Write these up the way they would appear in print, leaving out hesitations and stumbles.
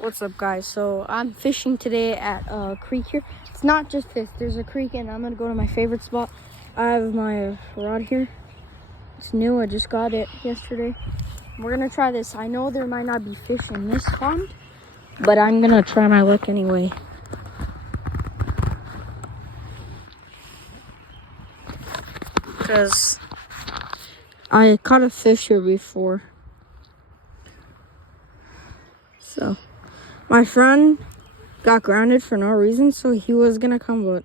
What's up, guys? So I'm fishing today at a creek here. It's not just fish. There's a creek, and I'm gonna go to my favorite spot. I have my rod here. It's new. I just got it yesterday. We're gonna try this. I know there might not be fish in this pond, but I'm gonna try my luck anyway. Because I caught a fish here before. So my friend got grounded for no reason, so he was gonna come, but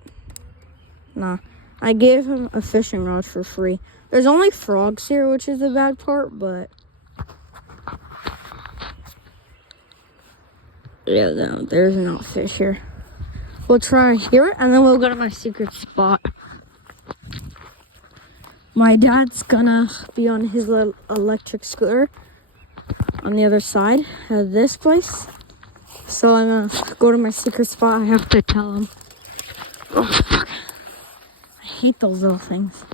nah. I gave him a fishing rod for free. There's only frogs here, which is the bad part, but yeah, no, there's no fish here. We'll try here, and then we'll go to my secret spot. My dad's gonna be on his little electric scooter on the other side of this place. So I'm gonna go to my secret spot. I have to tell him. Oh, fuck. I hate those little things.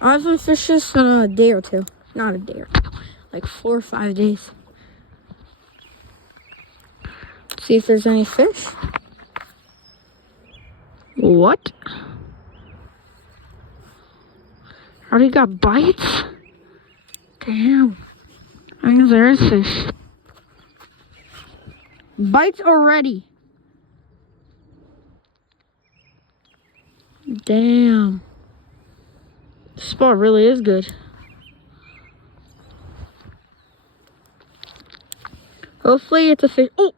I haven't fished this in a day or two. Not a day or two. Like 4 or 5 days. See if there's any fish. What? Already got bites? Damn. I think there is fish. Bites already. Damn. This spot really is good. Hopefully it's a fish. Oh!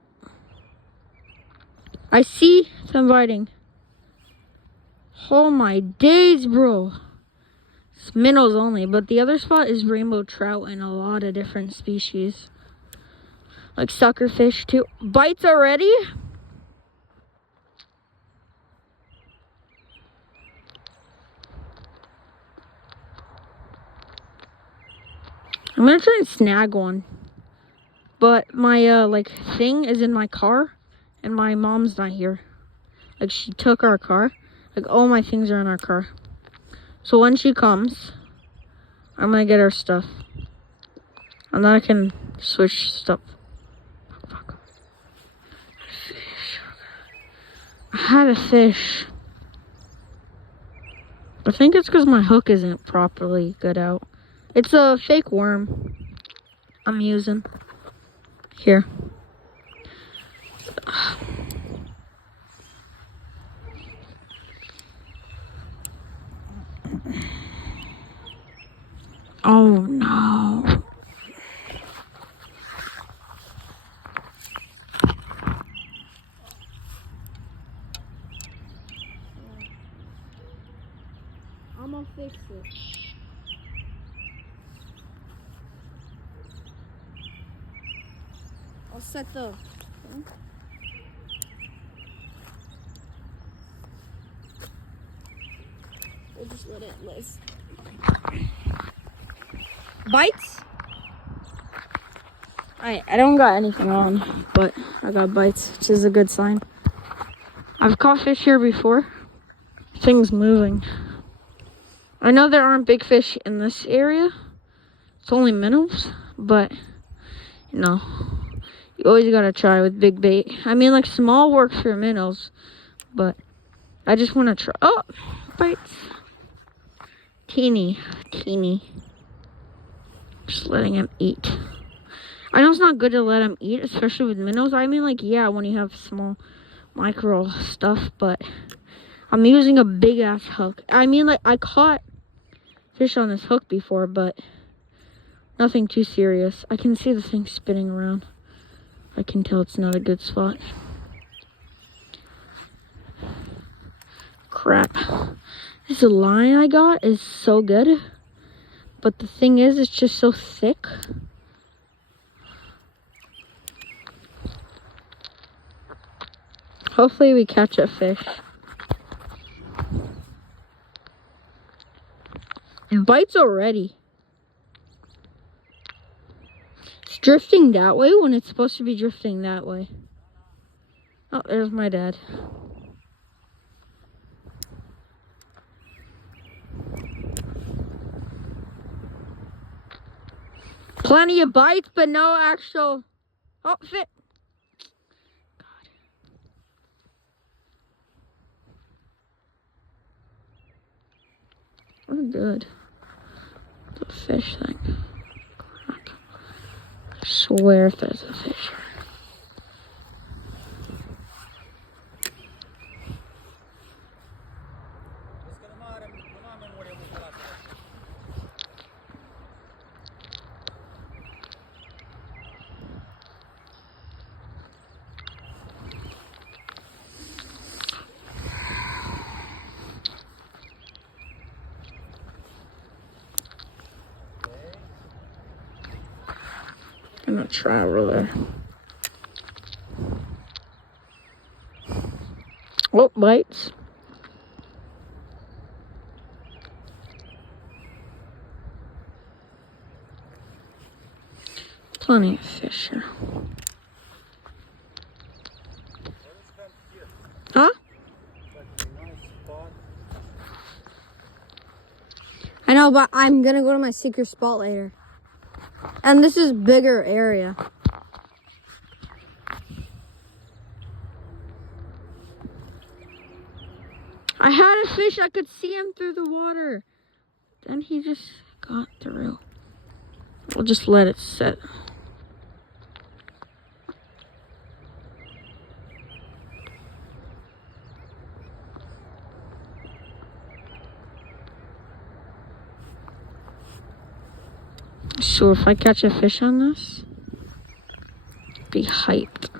I see some biting. Oh my days, bro. It's minnows only, but the other spot is rainbow trout and a lot of different species. Like suckerfish too. Bites already? I'm gonna try and snag one. But my like thing is in my car and my mom's not here. Like she took our car. Like all my things are in our car. So when she comes, I'm gonna get her stuff. And then I can switch stuff. Fuck. Fish. I had a fish. I think it's because my hook isn't properly good out. It's a fake worm I'm using. Here. Oh no. I'm gonna fix it. I'll set the... We'll just let it live. Bites? Alright, I don't got anything on, but I got bites, which is a good sign. I've caught fish here before. Things moving. I know there aren't big fish in this area. It's only minnows, but you know, you always gotta try with big bait. I mean, like small works for minnows, but I just want to try. Oh, bites. Teeny. Just letting him eat. I know it's not good to let him eat, especially with minnows. I mean, like, yeah, when you have small micro stuff, but I'm using a big ass hook. I mean, like, I caught fish on this hook before, but nothing too serious. I can see the thing spinning around. I can tell it's not a good spot. Crap. This line I got is so good, but the thing is, it's just so thick. Hopefully we catch a fish. It bites already. It's drifting that way when it's supposed to be drifting that way. Oh, there's my dad. Plenty of bites, but no actual... Oh, fit. good. The fish thing. Crap. I swear if there's a fish. I'm gonna try over there. Oh, bites. Plenty of fish here. Huh? I know, but I'm gonna go to my secret spot later. And this is bigger area. I had a fish, I could see him through the water. Then he just got through. We'll just let it sit. So if I catch a fish on this, be hyped.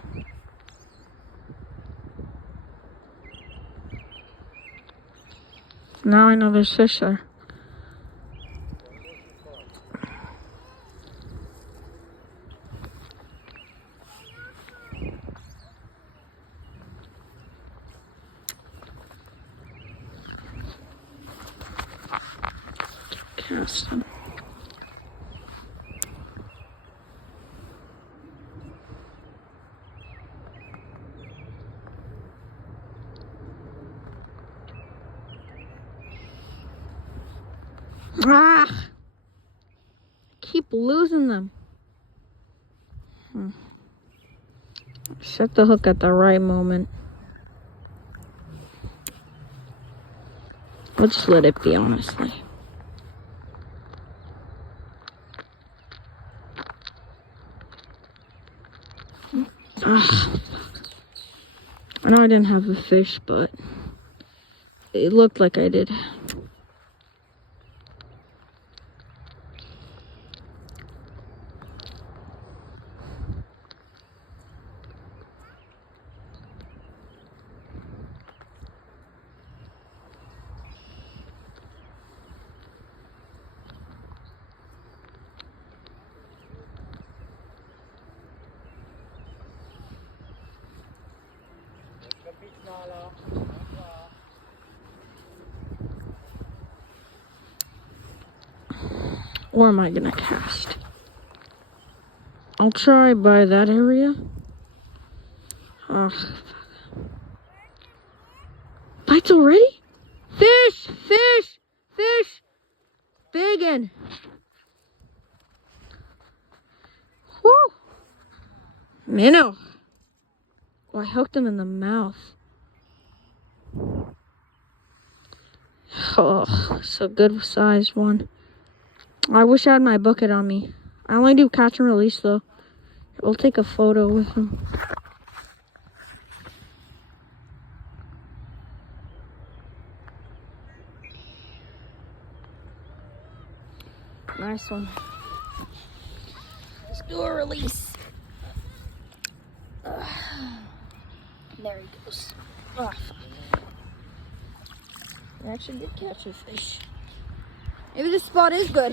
Now I know there's fish there. Cast them. Ah! Keep losing them. Set the hook at the right moment. We'll just let it be, honestly. Ah. I know I didn't have a fish, but it looked like I did. Or am I gonna cast? I'll try by that area. Bites already? Fish! Fish! Fish! Biggin! Woo! Minnow! Oh, I hooked him in the mouth. Oh, so good sized one. I wish I had my bucket on me. I only do catch and release though. We'll take a photo with him. Nice one. Let's do a release. There he goes. Oh, I actually did catch a fish. Maybe this spot is good.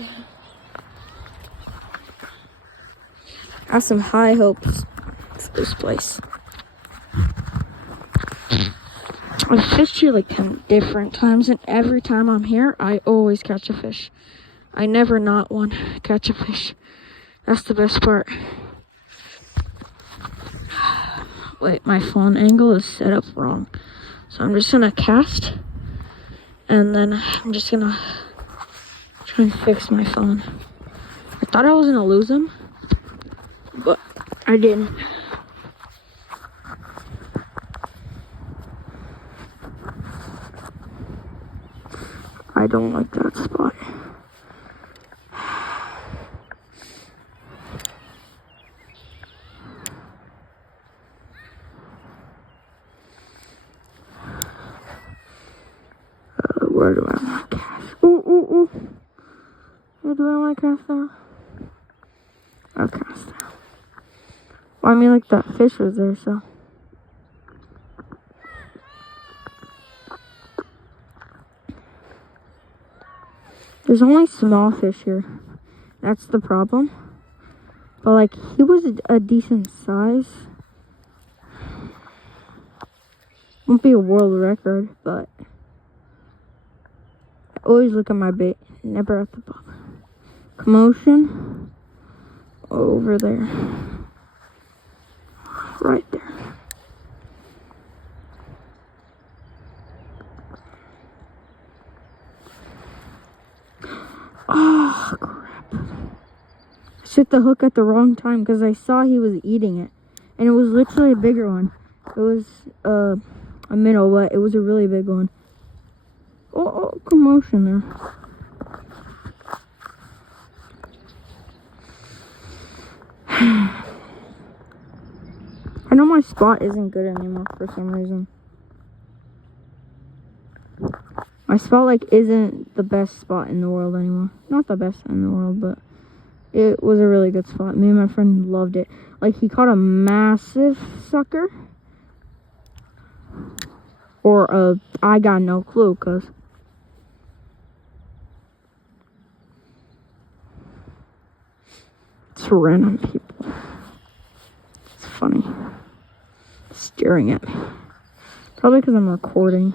I have some high hopes for this place. I've fished here like 10 different times, and every time I'm here, I always catch a fish. I never not one catch a fish. That's the best part. Wait, my phone angle is set up wrong. So I'm just gonna cast, and then I'm just gonna try and fix my phone. I thought I was gonna lose him, but I didn't. I I don't like that spot. Where do I want to cast? Ooh. Where do I want to cast now? I'll cast now. Well, I mean, like, that fish was there, so. There's only small fish here. That's the problem. But, like, he was a decent size. Won't be a world record, but I always look at my bait, never at the bottom. Commotion over there. Right there. Oh, crap. I set the hook at the wrong time because I saw he was eating it. And it was literally a bigger one. It was a minnow, but it was a really big one. Oh, commotion there. I know my spot isn't good anymore for some reason. My spot, like, isn't the best spot in the world anymore. Not the best in the world, but it was a really good spot. Me and my friend loved it. Like, he caught a massive sucker. Or I got no clue, because it's random people. It's funny. Staring at me. Probably because I'm recording.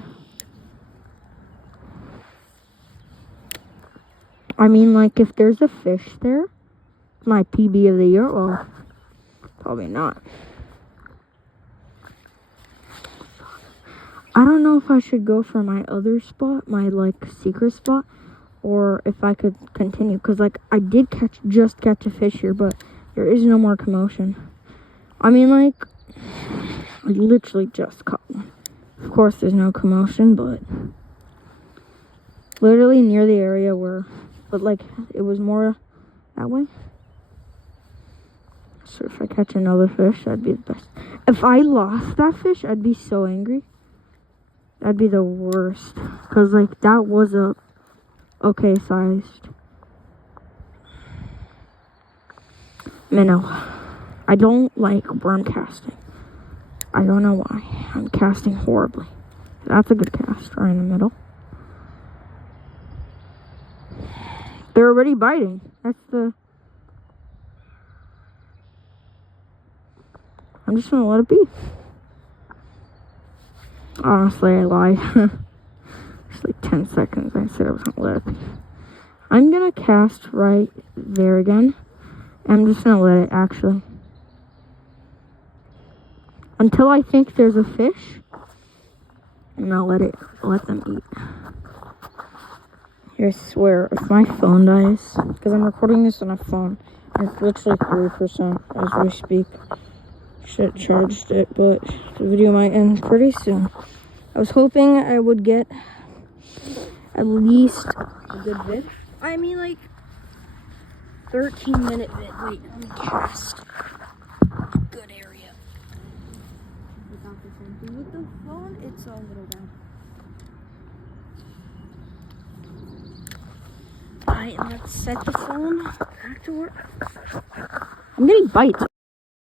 I mean, like, if there's a fish there, my PB of the year, well, probably not. I don't know if I should go for my other spot, my, like, secret spot, or if I could continue, because, like, I did just catch a fish here, but there is no more commotion. I mean, like, I literally just caught one. Of course, there's no commotion, but literally near the area where, but, like, it was more that way. So if I catch another fish, that'd be the best. If I lost that fish, I'd be so angry. That'd be the worst. Because, like, that was a okay sized minnow. I don't like worm casting. I don't know why. I'm casting horribly. That's a good cast right in the middle. They're already biting. That's the... I'm just gonna let it be. Honestly, I lied. It's like 10 seconds. I said I was gonna let it be. I'm gonna cast right there again. I'm just gonna let it actually. Until I think there's a fish. And I'll let them eat. I swear, if my phone dies, because I'm recording this on a phone, it's literally 3% as we speak. Shit charged it, but the video might end pretty soon. I was hoping I would get at least a good vid. I mean, like, 13-minute vid. Wait, let me cast. Good area. Without the phone. With the phone, it's a little down. Alright, let's set the phone back to work. I'm getting bites.